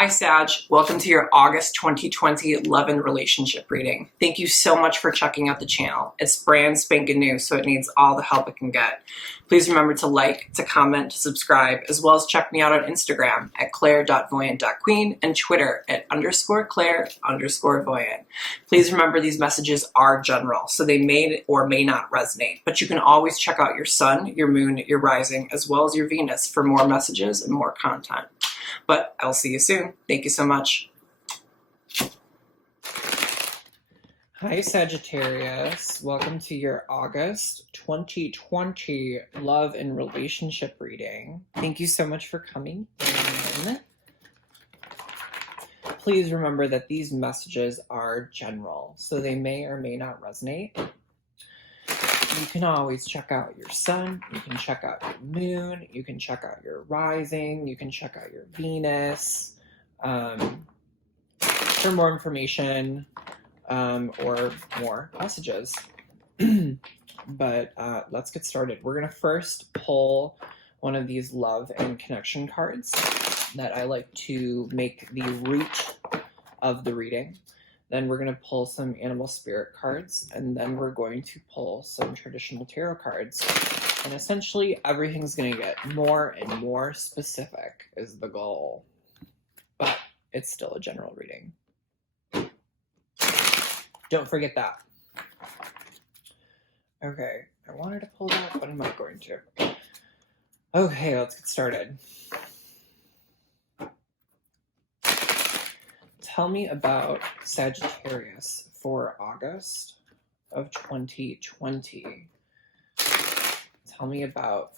Hi, Sag. Welcome to your August 2020 love and relationship reading. Thank you so much for checking out the channel. It's brand spanking new, so it needs all the help it can get. Please remember to like, to comment, to subscribe, as well as check me out on Instagram at claire.voyant.queen and Twitter at _Claire_voyant. Please remember these messages are general, so they may or may not resonate, but you can always check out your sun, your moon, your rising, as well as your Venus for more messages and more content. But I'll see you soon. Thank you so much. Hi, Sagittarius. Welcome to your August 2020 love and relationship reading. Thank you so much for coming in. Please remember that these messages are general, so they may or may not resonate. You can always check out your sun, you can check out your moon, you can check out your rising, you can check out your Venus for more information or more messages. But let's get started. We're going to first pull one of these love and connection cards that I like to make the root of the reading. Then we're going to pull some animal spirit cards, and then we're going to pull some traditional tarot cards. And essentially, everything's going to get more and more specific is the goal. But it's still a general reading. Don't forget that. Okay, I wanted to pull that, but I'm not going to. Okay, let's get started. Tell me about Sagittarius for August of 2020. Tell me about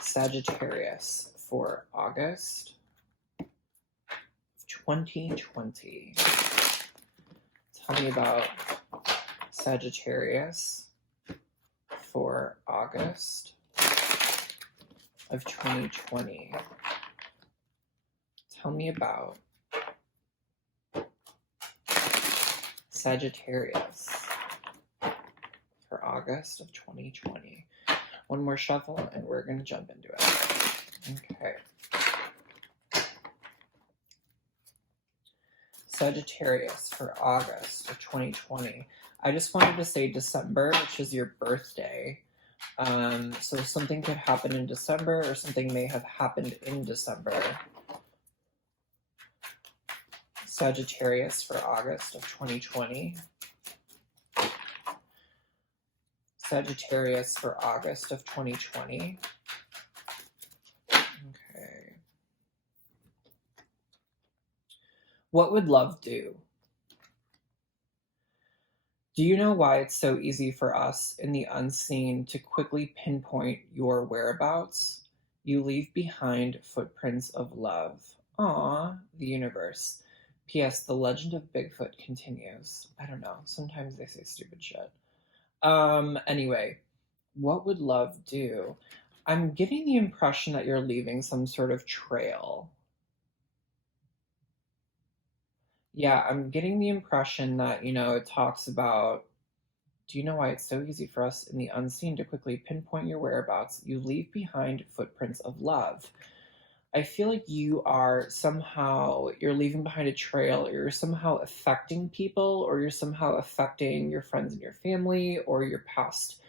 Sagittarius for August of 2020. Tell me about Sagittarius for August of 2020. Tell me about Sagittarius for August of 2020. One more shuffle and we're going to jump into it. Okay. Sagittarius for August of 2020. I just wanted to say December, which is your birthday. So something could happen in December or something may have happened in December. Sagittarius for August of 2020. Sagittarius for August of 2020. Okay. What would love do? Do you know why it's so easy for us in the unseen to quickly pinpoint your whereabouts? You leave behind footprints of love. Aw, the universe. P.S. The legend of Bigfoot continues. I don't know. Sometimes they say stupid shit. Anyway, what would love do? I'm getting the impression that you're leaving some sort of trail. Yeah, I'm getting the impression that, it talks about, do you know why it's so easy for us in the unseen to quickly pinpoint your whereabouts? You leave behind footprints of love. I feel like you're leaving behind a trail, or you're somehow affecting people, or you're somehow affecting your friends and your family, or your past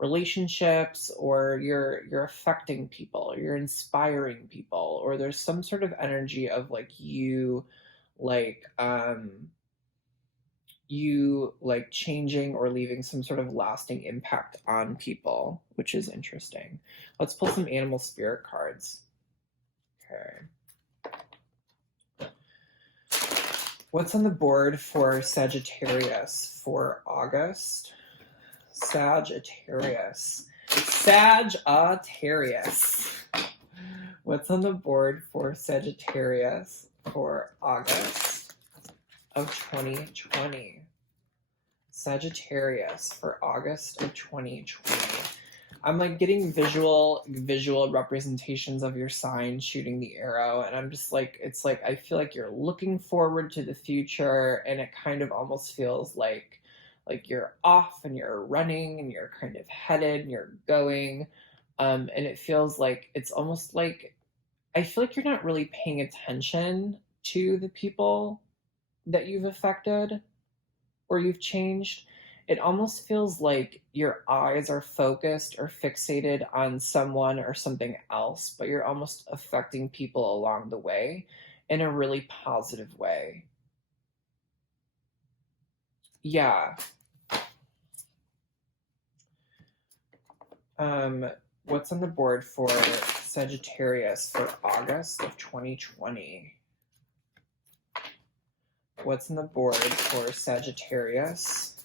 relationships, or you're affecting people, or you're inspiring people, or there's some sort of energy of you changing or leaving some sort of lasting impact on people, which is interesting. Let's pull some animal spirit cards. Okay. What's on the board for Sagittarius for August? Sagittarius. What's on the board for Sagittarius for August of 2020? Sagittarius for August of 2020. I'm getting visual representations of your sign shooting the arrow, and I'm just I feel like you're looking forward to the future, and it kind of almost feels like you're off and you're running and you're kind of headed and you're going, and it feels like it's almost like I feel like you're not really paying attention to the people that you've affected or you've changed, it almost feels like your eyes are focused or fixated on someone or something else, but you're almost affecting people along the way in a really positive way. Yeah. What's on the board for Sagittarius for August of 2020? What's on the board for Sagittarius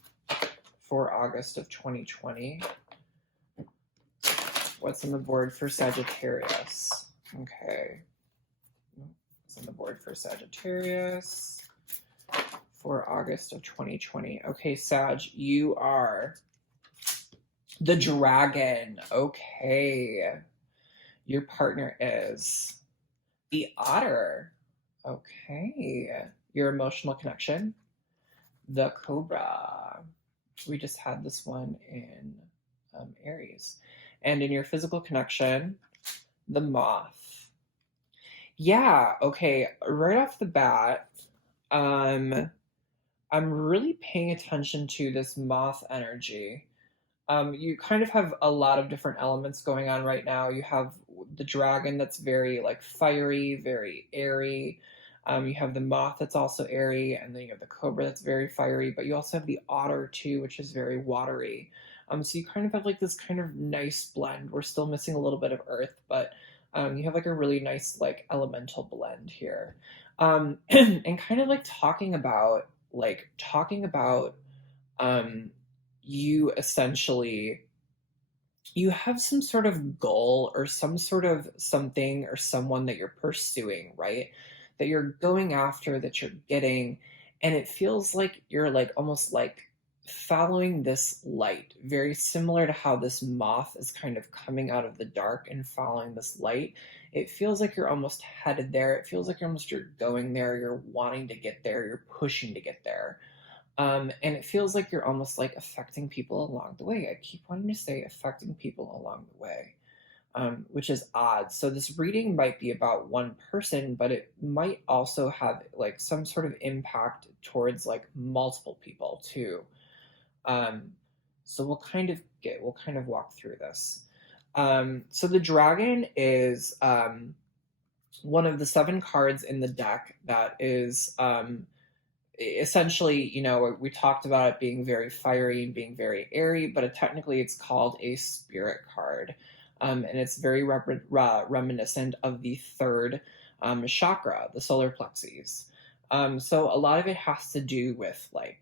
for August of 2020? What's on the board for Sagittarius? Okay. What's on the board for Sagittarius for August of 2020? Okay, Sag, you are the dragon. Okay. Your partner is the otter. Okay. Your emotional connection, the cobra. We just had this one in Aries. And in your physical connection, the moth. Yeah, okay. Right off the bat, I'm really paying attention to this moth energy. You kind of have a lot of different elements going on right now. You have the dragon that's very like fiery, very airy. You have the moth that's also airy, and then you have the cobra that's very fiery. But you also have the otter too, which is very watery. So you kind of have like this kind of nice blend. We're still missing a little bit of earth, but you have like a really nice like elemental blend here, and kind of like talking about you essentially you have some sort of goal or some sort of something or someone that you're pursuing, right? That you're going after, that you're getting, and it feels like you're like almost like following this light, very similar to how this moth is kind of coming out of the dark and following this light. It feels like you're almost headed there. It feels like you're going there, you're wanting to get there, you're pushing to get there. And it feels like you're almost like affecting people along the way. I keep wanting to say affecting people along the way, which is odd. So this reading might be about one person, but it might also have like some sort of impact towards like multiple people too. Um, so we'll kind of walk through this. So the dragon is one of the 7 cards in the deck that is essentially, we talked about it being very fiery and being very airy, but technically it's called a spirit card. And it's very reminiscent of the third chakra, the solar plexus. So a lot of it has to do with like,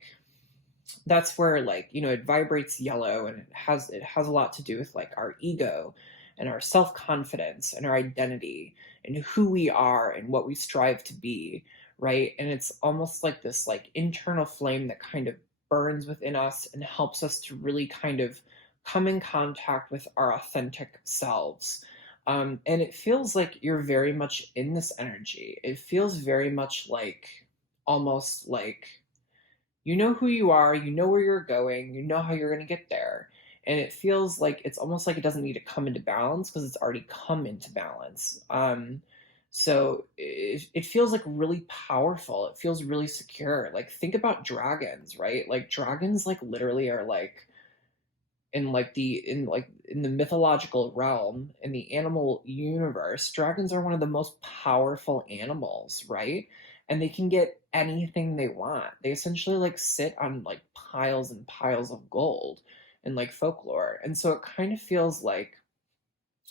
that's where like, it vibrates yellow, and it has a lot to do with like our ego and our self-confidence and our identity and who we are and what we strive to be, right? And it's almost like this like internal flame that kind of burns within us and helps us to really kind of come in contact with our authentic selves. And it feels like you're very much in this energy. It feels very much like almost like you know who you are, you know where you're going, you know how you're going to get there. And it feels like it's almost like it doesn't need to come into balance because it's already come into balance. So it feels like really powerful. It feels really secure. Like think about dragons, right? Like dragons like literally are like in the mythological realm, in the animal universe, dragons are one of the most powerful animals, right? And they can get anything they want. They essentially like sit on like piles and piles of gold in like folklore. And so it kind of feels like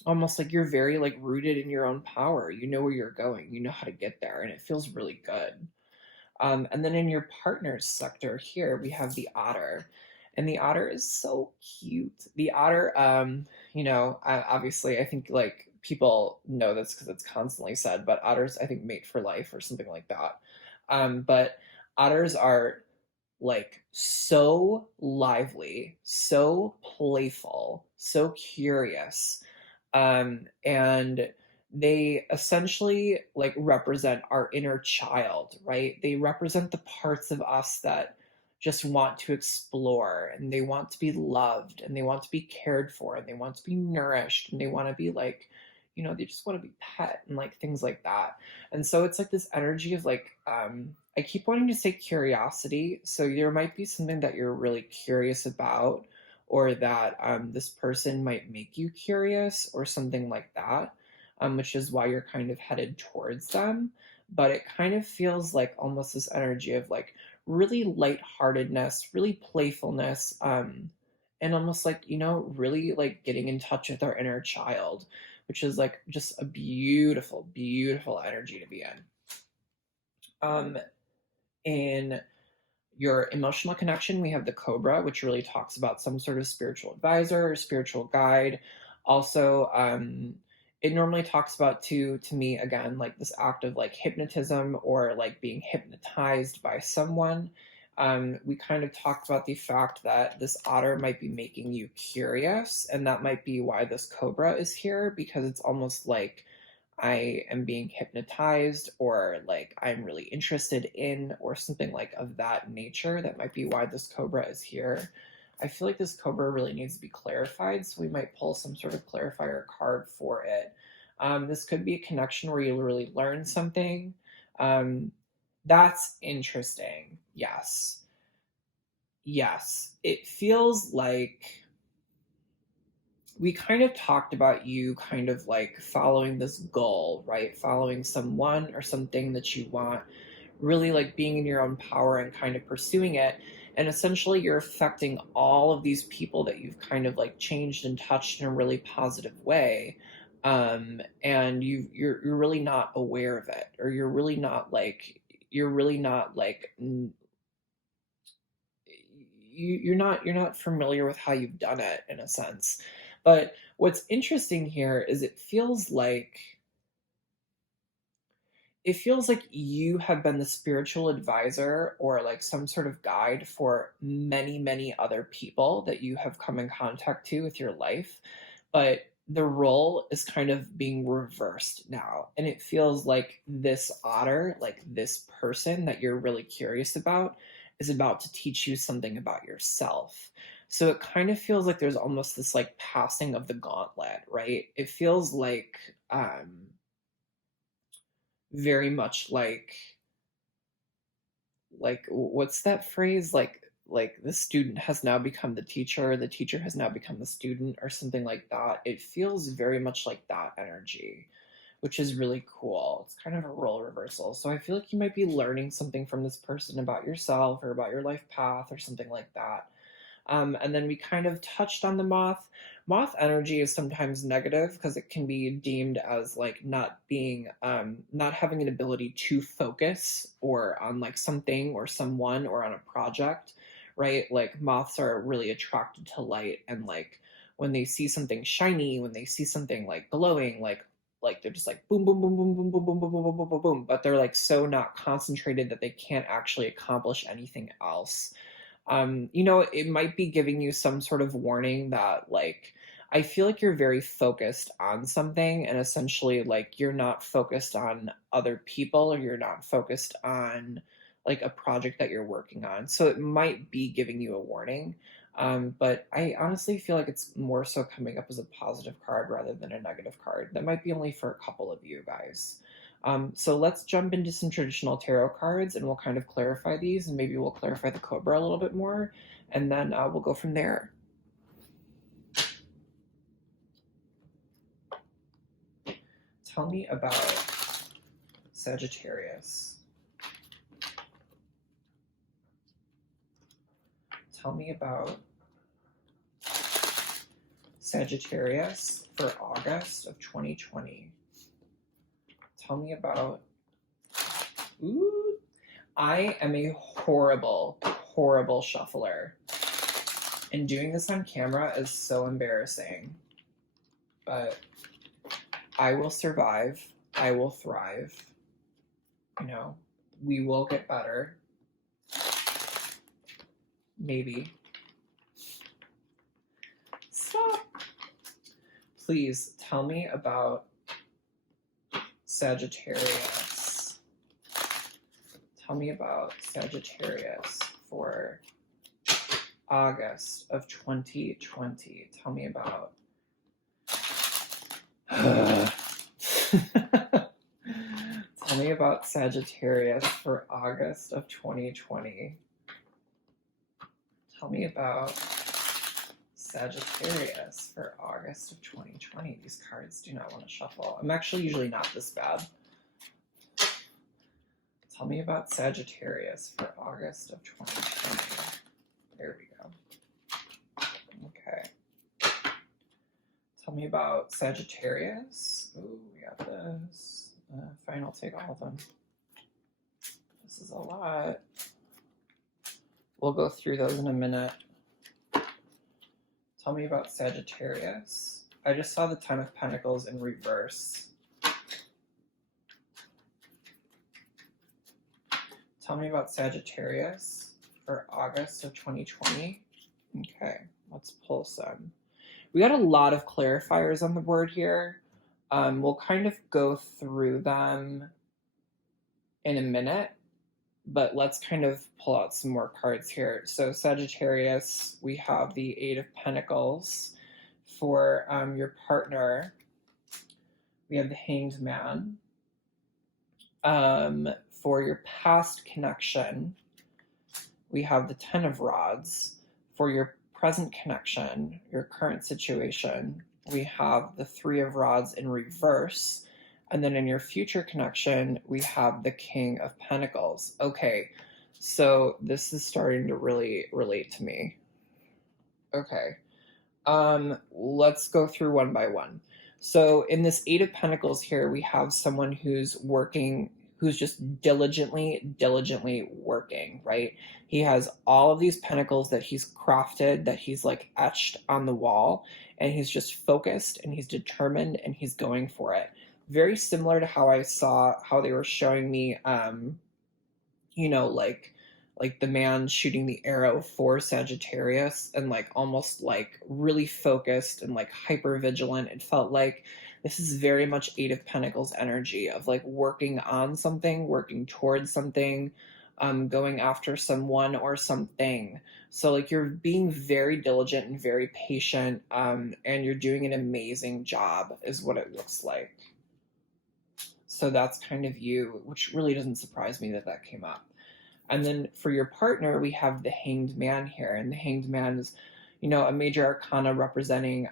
almost like you're very like rooted in your own power. You know where you're going, you know how to get there, and it feels really good. And then in your partner's sector here, we have the otter. And the otter is so cute. The otter, obviously, I think like people know this because it's constantly said, but otters, I think, mate for life or something like that. But otters are like so lively, so playful, so curious. And they essentially like represent our inner child, right? They represent the parts of us that just want to explore, and they want to be loved, and they want to be cared for, and they want to be nourished, and they want to be like, you know, they just want to be pet and like things like that. And so it's like this energy of like, I keep wanting to say curiosity. So there might be something that you're really curious about, or that this person might make you curious, or something like that, which is why you're kind of headed towards them. But it kind of feels like almost this energy of like really lightheartedness, really playfulness, and almost like, you know, really like getting in touch with our inner child, which is like just a beautiful, beautiful energy to be in. In your emotional connection, we have the Cobra, which really talks about some sort of spiritual advisor or spiritual guide. Also, it normally talks about, to me, again, like this act of like hypnotism, or like being hypnotized by someone. We kind of talked about the fact that this otter might be making you curious, and that might be why this Cobra is here, because it's almost like I am being hypnotized, or like I'm really interested in, or something like of that nature. That might be why this Cobra is here. I feel like this Cobra really needs to be clarified, so we might pull some sort of clarifier card for it. This could be a connection where you really learn something. That's interesting. Yes. Yes. It feels like we kind of talked about you kind of like following this goal, right? Following someone or something that you want, really like being in your own power and kind of pursuing it. And essentially, you're affecting all of these people that you've kind of like changed and touched in a really positive way. And you're really not aware of it, or you're really not like you're not familiar with how you've done it, in a sense. But what's interesting here is it feels like you have been the spiritual advisor, or like some sort of guide for many, many other people that you have come in contact to with your life. But the role is kind of being reversed now. And it feels like this otter, like this person that you're really curious about, is about to teach you something about yourself. So it kind of feels like there's almost this like passing of the gauntlet, right? It feels very much like what's that phrase, like the student has now become the teacher has now become the student, or something like that. It feels very much like that energy, which is really cool. It's kind of a role reversal. So I feel like you might be learning something from this person about yourself, or about your life path, or something like that. And then we kind of touched on the moth. Moth energy is sometimes negative, because it can be deemed as like not having an ability to focus, or on like something or someone, or on a project, right? Like moths are really attracted to light, and like when they see something shiny, when they see something like glowing, like they're just like boom, boom, boom, boom, boom, boom, boom, boom, boom, boom, boom, boom, boom, but they're like so not concentrated that they can't actually accomplish anything else. You know, it might be giving you some sort of warning that, like, I feel like you're very focused on something, and essentially, like, you're not focused on other people, or you're not focused on, like, a project that you're working on. So it might be giving you a warning. But I honestly feel like it's more so coming up as a positive card rather than a negative card. That might be only for a couple of you guys. So let's jump into some traditional tarot cards, and we'll kind of clarify these, and maybe we'll clarify the Cobra a little bit more, and then we'll go from there. Tell me about Sagittarius. Tell me about Sagittarius for August of 2020. Tell me about... Ooh, I am a horrible, horrible shuffler. And doing this on camera is so embarrassing. But I will survive. I will thrive. You know, we will get better. Maybe. Stop. Please tell me about Sagittarius. Tell me about Sagittarius for August of 2020. Tell me about Tell me about Sagittarius for August of 2020. Tell me about Sagittarius for August of 2020. These cards do not want to shuffle. I'm actually usually not this bad. Tell me about Sagittarius for August of 2020. There we go. Okay. Tell me about Sagittarius. Ooh, we got this. Fine, I'll take all of them. This is a lot. We'll go through those in a minute. Tell me about Sagittarius. I just saw the Ten of Pentacles in reverse. Tell me about Sagittarius for August of 2020. Okay, let's pull some. We got a lot of clarifiers on the board here. We'll kind of go through them in a minute, but let's kind of pull out some more cards here. So Sagittarius, we have the Eight of Pentacles. For your partner, we have the Hanged Man. For your past connection, we have the Ten of Rods. For your present connection, your current situation, we have the Three of Rods in reverse. And then in your future connection, we have the King of Pentacles. Okay, so this is starting to really relate to me. Okay, let's go through one by one. So in this Eight of Pentacles here, we have someone who's working, who's just diligently working, right? He has all of these pentacles that he's crafted, that he's like etched on the wall, and he's just focused and he's determined and he's going for it. Very similar to how I saw how they were showing me, you know, like the man shooting the arrow for Sagittarius, and like almost like really focused and like hyper vigilant. It felt like this is very much Eight of Pentacles energy of like working on something, working towards something, going after someone or something. So like you're being very diligent and very patient, and you're doing an amazing job is what it looks like. So that's kind of you, which really doesn't surprise me that that came up. And then for your partner, we have the Hanged Man here. And the Hanged Man is, you know, a major arcana representing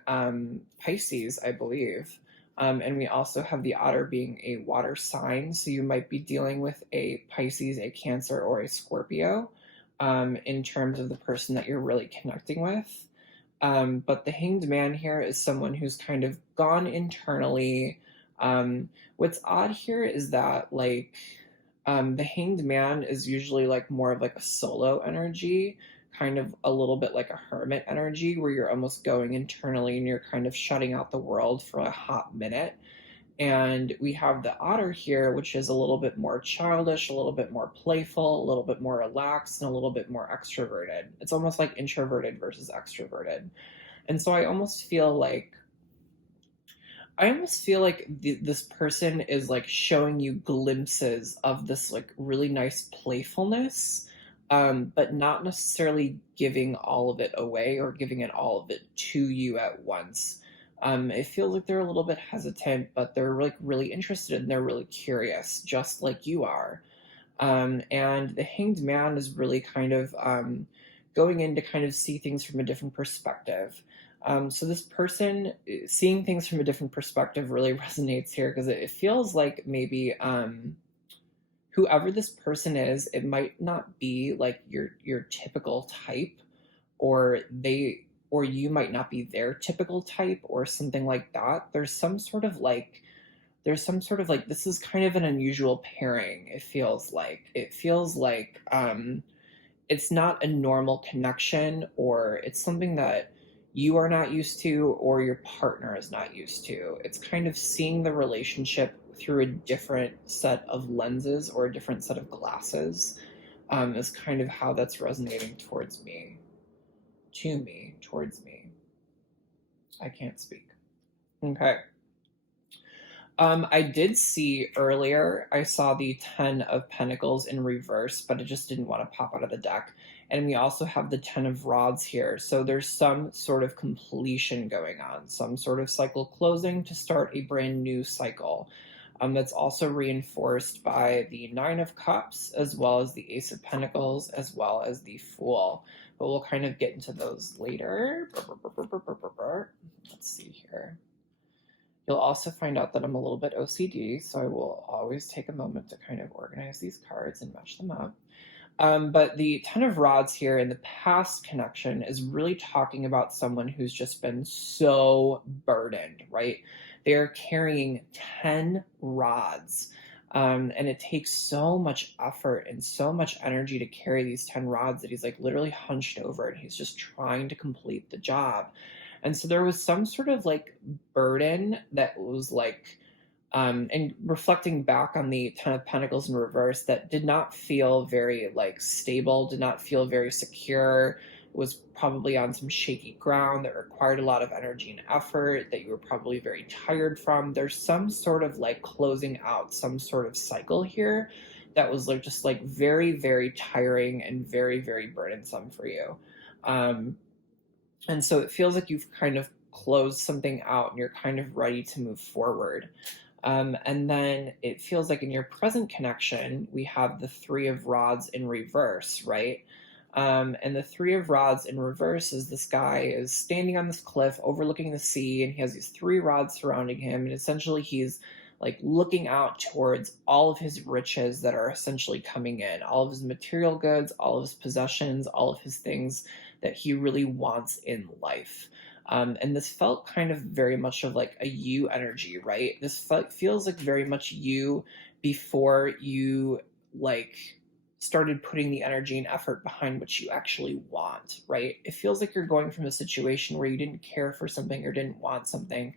Pisces, I believe. And we also have the Otter being a water sign. So you might be dealing with a Pisces, a Cancer, or a Scorpio in terms of the person that you're really connecting with. But the Hanged Man here is someone who's kind of gone internally. What's odd here is that like the Hanged Man is usually like more of like a solo energy, kind of a little bit like a hermit energy, where you're almost going internally and you're kind of shutting out the world for a hot minute. And we have the Otter here, which is a little bit more childish, a little bit more playful, a little bit more relaxed, and a little bit more extroverted. It's almost like introverted versus extroverted. And so I almost feel like this person is like showing you glimpses of this like really nice playfulness, but not necessarily giving all of it away or giving it all of it to you at once. It feels like they're a little bit hesitant, but they're like really interested and they're really curious, just like you are. And the Hanged Man is really kind of going in to kind of see things from a different perspective. So this person seeing things from a different perspective really resonates here, because it feels like maybe whoever this person is, it might not be like your typical type, or you might not be their typical type or something like that. There's some sort of like this is kind of an unusual pairing. It feels like it's not a normal connection, or it's something that you are not used to or your partner is not used to. It's kind of seeing the relationship through a different set of lenses or a different set of glasses, is kind of how that's resonating towards me. I can't speak. Okay. I did see earlier, I saw the 10 of Pentacles in reverse, but it just didn't want to pop out of the deck. And we also have the 10 of Rods here. So there's some sort of completion going on, some sort of cycle closing to start a brand new cycle. That's also reinforced by the 9 of Cups, as well as the Ace of Pentacles, as well as the Fool. But we'll kind of get into those later. Let's see here. You'll also find out that I'm a little bit OCD, so I will always take a moment to kind of organize these cards and match them up. But the 10 of Rods here in the past connection is really talking about someone who's just been so burdened, right? They're carrying 10 rods. And it takes so much effort and so much energy to carry these 10 rods that he's like literally hunched over and he's just trying to complete the job. And so there was some sort of like burden that was like, and reflecting back on the 10 of Pentacles in reverse, that did not feel very like stable, did not feel very secure. It was probably on some shaky ground that required a lot of energy and effort that you were probably very tired from. There's some sort of like closing out some sort of cycle here that was like just like very, very tiring and very, very burdensome for you. And so it feels like you've kind of closed something out and you're kind of ready to move forward. And then it feels like in your present connection, we have the 3 of Rods in reverse, right? And the 3 of Rods in reverse is this guy is standing on this cliff overlooking the sea, and he has these 3 rods surrounding him. And essentially he's like looking out towards all of his riches that are essentially coming in, all of his material goods, all of his possessions, all of his things that he really wants in life. And this felt kind of very much of like a you energy, right? This feels like very much you before you like started putting the energy and effort behind what you actually want, right? It feels like you're going from a situation where you didn't care for something or didn't want something,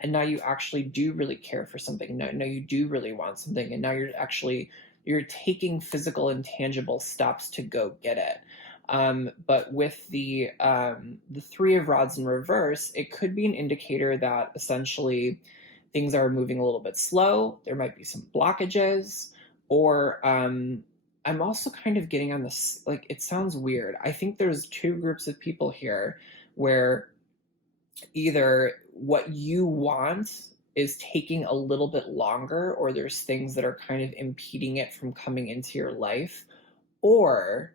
and now you actually do really care for something. Now you do really want something, and now you're taking physical and tangible steps to go get it. But with the 3 of Rods in reverse, it could be an indicator that essentially things are moving a little bit slow. There might be some blockages, or I'm also kind of getting on this, like, it sounds weird. I think there's 2 groups of people here where either what you want is taking a little bit longer, or there's things that are kind of impeding it from coming into your life, or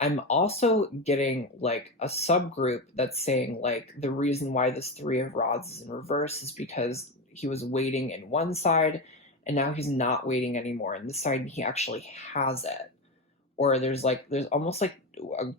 I'm also getting like a subgroup that's saying like the reason why this 3 of Rods is in reverse is because he was waiting in one side and now he's not waiting anymore. And this side, he actually has it. Or there's almost like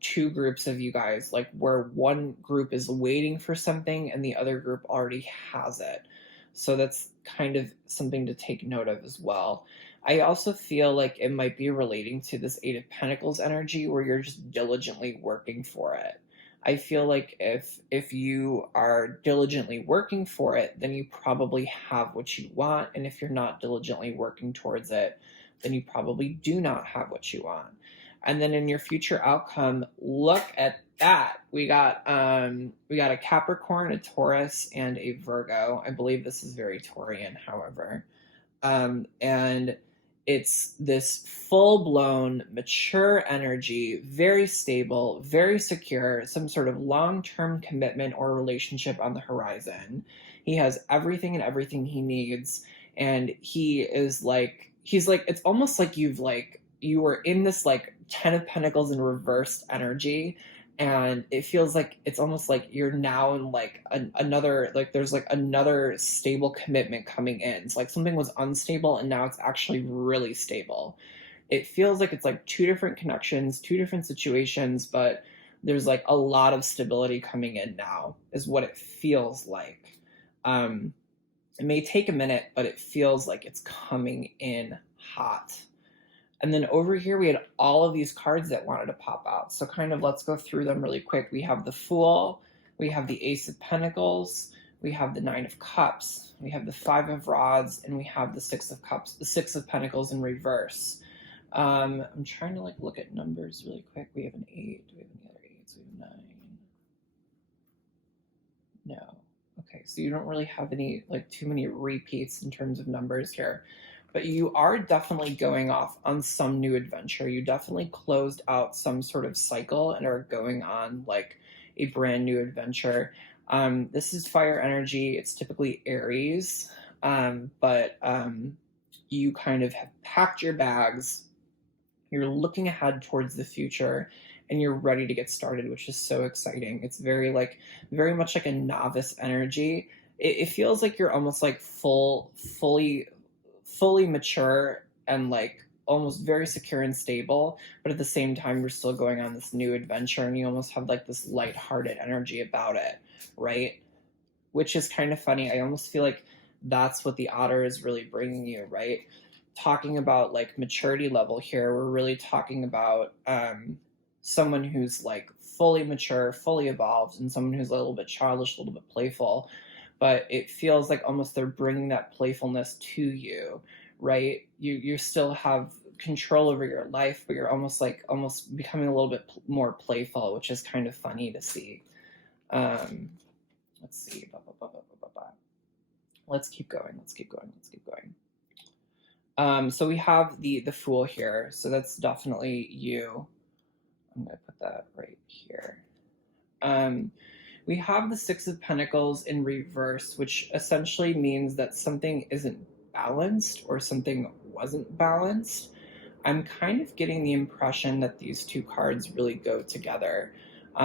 2 groups of you guys, like where one group is waiting for something and the other group already has it. So that's kind of something to take note of as well. I also feel like it might be relating to this 8 of Pentacles energy where you're just diligently working for it. I feel like if you are diligently working for it, then you probably have what you want. And if you're not diligently working towards it, then you probably do not have what you want. And then in your future outcome, look at that. We got a Capricorn, a Taurus, and a Virgo. I believe this is very Taurian, however. And it's this full-blown, mature energy, very stable, very secure, some sort of long-term commitment or relationship on the horizon. He has everything and everything he needs, and he's like, it's almost like you were in this like 10 of Pentacles in reversed energy, and it feels like it's almost like you're now in like another, like there's like another stable commitment coming in. It's like something was unstable and now it's actually really stable. It feels like it's like 2 different connections, 2 different situations, but there's like a lot of stability coming in now is what it feels like. It may take a minute, but it feels like it's coming in hot. And then over here, we had all of these cards that wanted to pop out. So kind of let's go through them really quick. We have the Fool, we have the Ace of Pentacles, we have the 9 of Cups, we have the 5 of Rods, and we have the 6 of Cups, the 6 of Pentacles in reverse. I'm trying to like look at numbers really quick. We have an 8. Do we have any other 8s? We have 9. No. Okay, so you don't really have any, like, too many repeats in terms of numbers here. But you are definitely going off on some new adventure. You definitely closed out some sort of cycle and are going on like a brand new adventure. This is fire energy. It's typically Aries, but you kind of have packed your bags. You're looking ahead towards the future and you're ready to get started, which is so exciting. It's very much like a novice energy. It feels like you're almost like fully mature and like almost very secure and stable, but at the same time you're still going on this new adventure and you almost have like this lighthearted energy about it, right? Which is kind of funny. I almost feel like that's what the otter is really bringing you, right? Talking about like maturity level here, we're really talking about someone who's like fully mature, fully evolved, and someone who's a little bit childish, a little bit playful. But it feels like almost they're bringing that playfulness to you, right? You still have control over your life, but you're almost becoming a little bit more playful, which is kind of funny to see. Let's see. Let's keep going. So we have the Fool here. So that's definitely you. I'm going to put that right here. We have the Six of Pentacles in reverse, which essentially means that something isn't balanced or something wasn't balanced. I'm kind of getting the impression that these two cards really go together.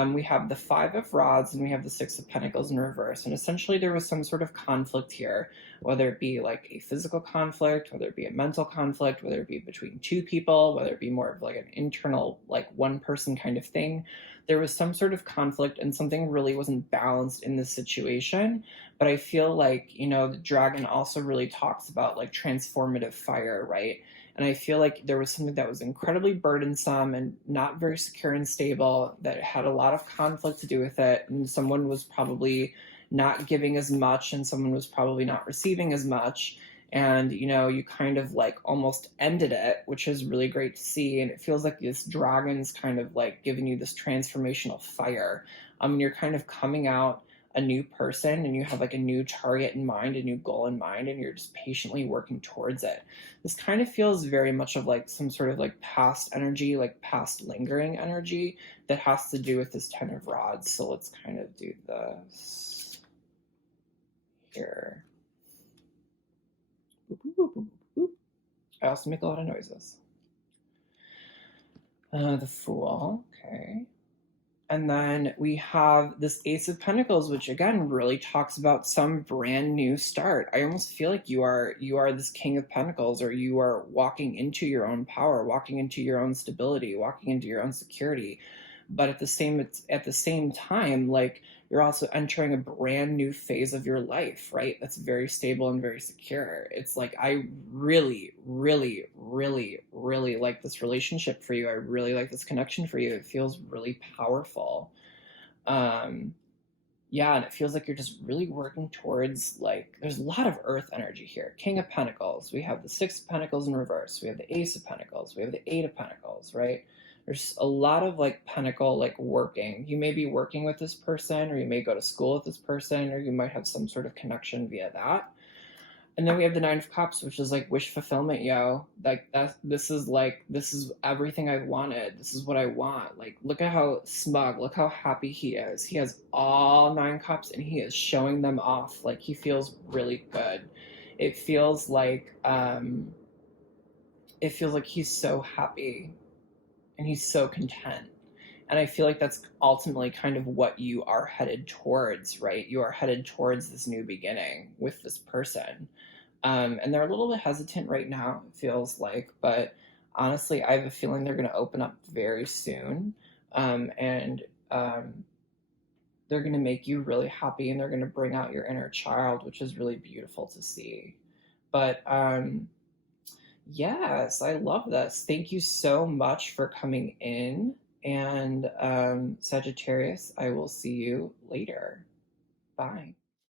We have the Five of Rods and we have the Six of Pentacles in reverse. And essentially there was some sort of conflict here, whether it be like a physical conflict, whether it be a mental conflict, whether it be between two people, whether it be more of like an internal, like one person kind of thing. There was some sort of conflict and something really wasn't balanced in this situation. But I feel like, the dragon also really talks about like transformative fire, right? And I feel like there was something that was incredibly burdensome and not very secure and stable, that had a lot of conflict to do with it. And someone was probably not giving as much and someone was probably not receiving as much. And, you kind of like almost ended it, which is really great to see. And it feels like this dragon's kind of like giving you this transformational fire. You're kind of coming out a new person and you have like a new target in mind, a new goal in mind, and you're just patiently working towards it. This kind of feels very much of like some sort of like past energy, like past lingering energy that has to do with this Ten of Rods. So let's kind of do this here. I also make a lot of noises. The Fool, okay. And then we have this Ace of Pentacles, which again really talks about some brand new start. I almost feel like you are this King of Pentacles, or you are walking into your own power, walking into your own stability, walking into your own security. But at the same time, like, you're also entering a brand new phase of your life, right? That's very stable and very secure. It's like, I really, really, really, really like this relationship for you. I really like this connection for you. It feels really powerful. Yeah, and it feels like you're just really working towards, like, there's a lot of earth energy here. King of Pentacles. We have the Six of Pentacles in reverse. We have the Ace of Pentacles. We have the Eight of Pentacles, right? There's a lot of like pentacle, like working. You may be working with this person, or you may go to school with this person, or you might have some sort of connection via that. And then we have the Nine of Cups, which is like wish fulfillment, yo. Like this is everything I've wanted. This is what I want. Like, look at how smug, look how happy he is. He has all 9 cups and he is showing them off. Like, he feels really good. It feels like he's so happy and he's so content. And I feel like that's ultimately kind of what you are headed towards, right? You are headed towards this new beginning with this person. And they're a little bit hesitant right now, it feels like, but honestly, I have a feeling they're going to open up very soon. And they're going to make you really happy, and they're going to bring out your inner child, which is really beautiful to see. But yes, I love this. Thank you so much for coming in. And Sagittarius, I will see you later. Bye.